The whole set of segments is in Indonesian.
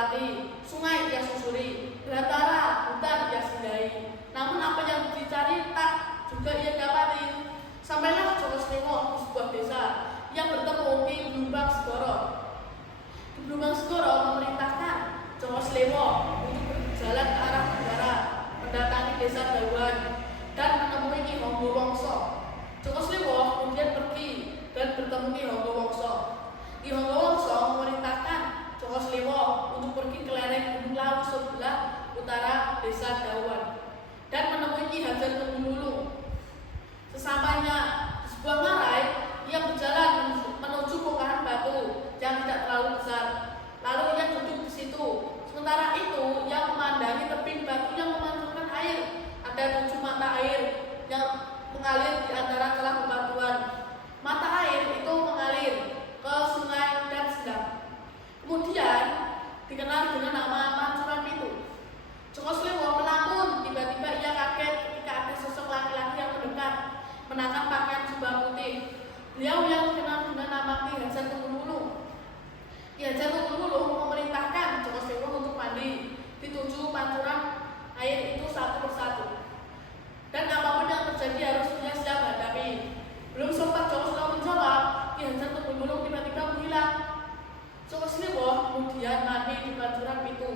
lewati, sungai ia susuri, belantara hutan ia sindai. Namun apa yang dicari tak juga ia dapati. Sampailah Joko Slewo di sebuah desa yang bertemu Ki Blumbang Segoro. Ki Blumbang Segoro memerintahkan Joko Slewo untuk berjalan ke arah tenggara, mendatangi desa Dawan dan menemui Ki Honggo Wongso. Joko Slewo kemudian pergi dan bertemu Ki Honggo Wongso. Ki Honggo Wongso memerintahkan Joko Slewo untuk pergi ke lereng Gunung Lawu sebelah utara desa Dawan dan menemui Ki Hajar Tumenggung. Sesampainya di sebuah ngarai, ia berjalan menuju bongkahan batu yang tidak terlalu besar. Lalu ia duduk di situ. Sementara itu, ia memandangi tebing batu yang memantulkan air. Ada 7 mata air yang mengalir di antara celah bebatuan. Mata air itu mengalir ke sungai dan sedang. Kemudian dikenal dengan nama Pancuran Pitu. Joko Slewo melamun. Tiba-tiba ia kaget ketika ada sosok laki-laki yang mendekat, mengenakan pakaian jubah putih. Beliau yang dikenal dengan nama Ki Hajar Tumenggung. Ki Hajar Tumenggung memerintahkan Joko Slewo untuk mandi di 7 pancuran air itu satu persatu. Dan apapun yang terjadi harus dia siap hadapi. Belum sempat Joko Slewo menjawab, Ki Hajar Tumenggung tiba-tiba menghilang. Joko Slewo kemudian mandi di pancuran itu.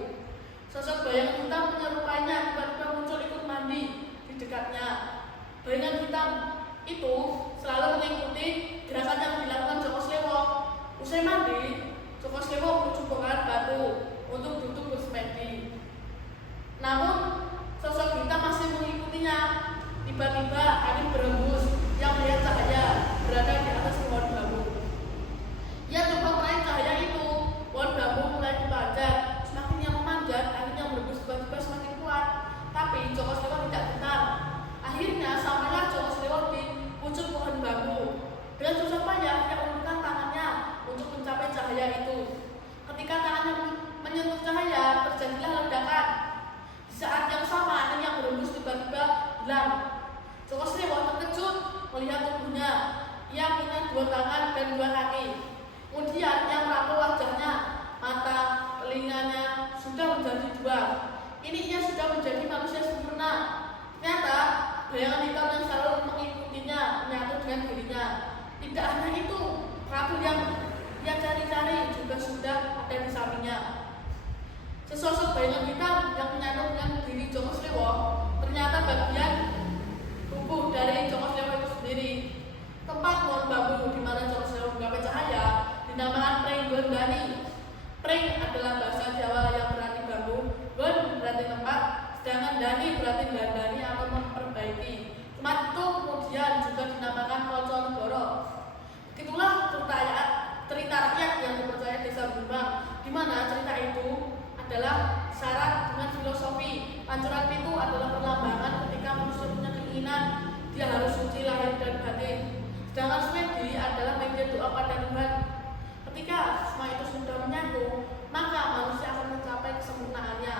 Sosok bayangan hitam menyerupainya tiba-tiba muncul ikut mandi di dekatnya. Bayangan hitam itu selalu mengikuti gerakan yang dilakukan Joko Slewo. Usai mandi, Joko Slewo menuju bongkahan batu untuk duduk bersemedi. Namun sosok hitam masih mengikutinya. Tiba-tiba angin berembus yang melihat cahaya berada di atas pohon bambu. Ia coba meraih cahaya itu. Pohon bambu mulai dipanjat. Semakin ia memanjat, angin yang berembus tiba-tiba semakin kuat. Tapi Joko Slewo tidak gentar. Akhirnya sampailah Joko Slewo di pucuk pohon bambu. Dengan susah payah ia mengulurkan tangannya untuk mencapai cahaya itu. Ketika tangannya menyentuh cahaya, terjadilah ledakan. Di saat yang sama, angin yang berembus tiba-tiba hilang. Joko Slewo terkejut melihat tubuhnya. Ia punya 2 tangan dan 2 kaki. Kemudian ia meraba wajahnya, mata, telinganya sudah menjadi 2. Ini ia sudah menjadi manusia sempurna. Ternyata bayangan hitam yang selalu mengikutinya menyatu dengan dirinya. Tidak hanya itu, ratu yang ia cari-cari juga sudah ada di sampingnya. Sesosok bayangan hitam yang menyatu dengan diri Joko Slewo ternyata bagian tubuh dari Joko Slewo itu sendiri. Tempat pohon bambu di mana Joko Slewo menggapai cahaya dinamakan Pring Gondani. Pring adalah bahasa Jawa yang berarti bambu, Gon berarti tempat, sedangkan Dani berarti dandani atau memperbaiki. Tempat itu kemudian juga dinamakan Koconegoro. Begitulah cerita rakyat yang dipercaya Desa Blumbang, di mana cerita itu adalah syarat dengan filosofi. Pancuran Pitu adalah perlambangan ketika manusia punya keinginan, dia harus suci lahir dan batin. Sedangkan Semedi adalah media doa pada Tuhan. Ketika semua itu sudah menyatu, maka manusia akan mencapai kesempurnaannya.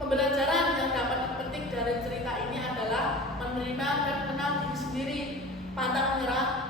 Pembelajaran yang dapat dipetik dari cerita ini adalah menerima dan mengenal diri sendiri, pantang menyerah,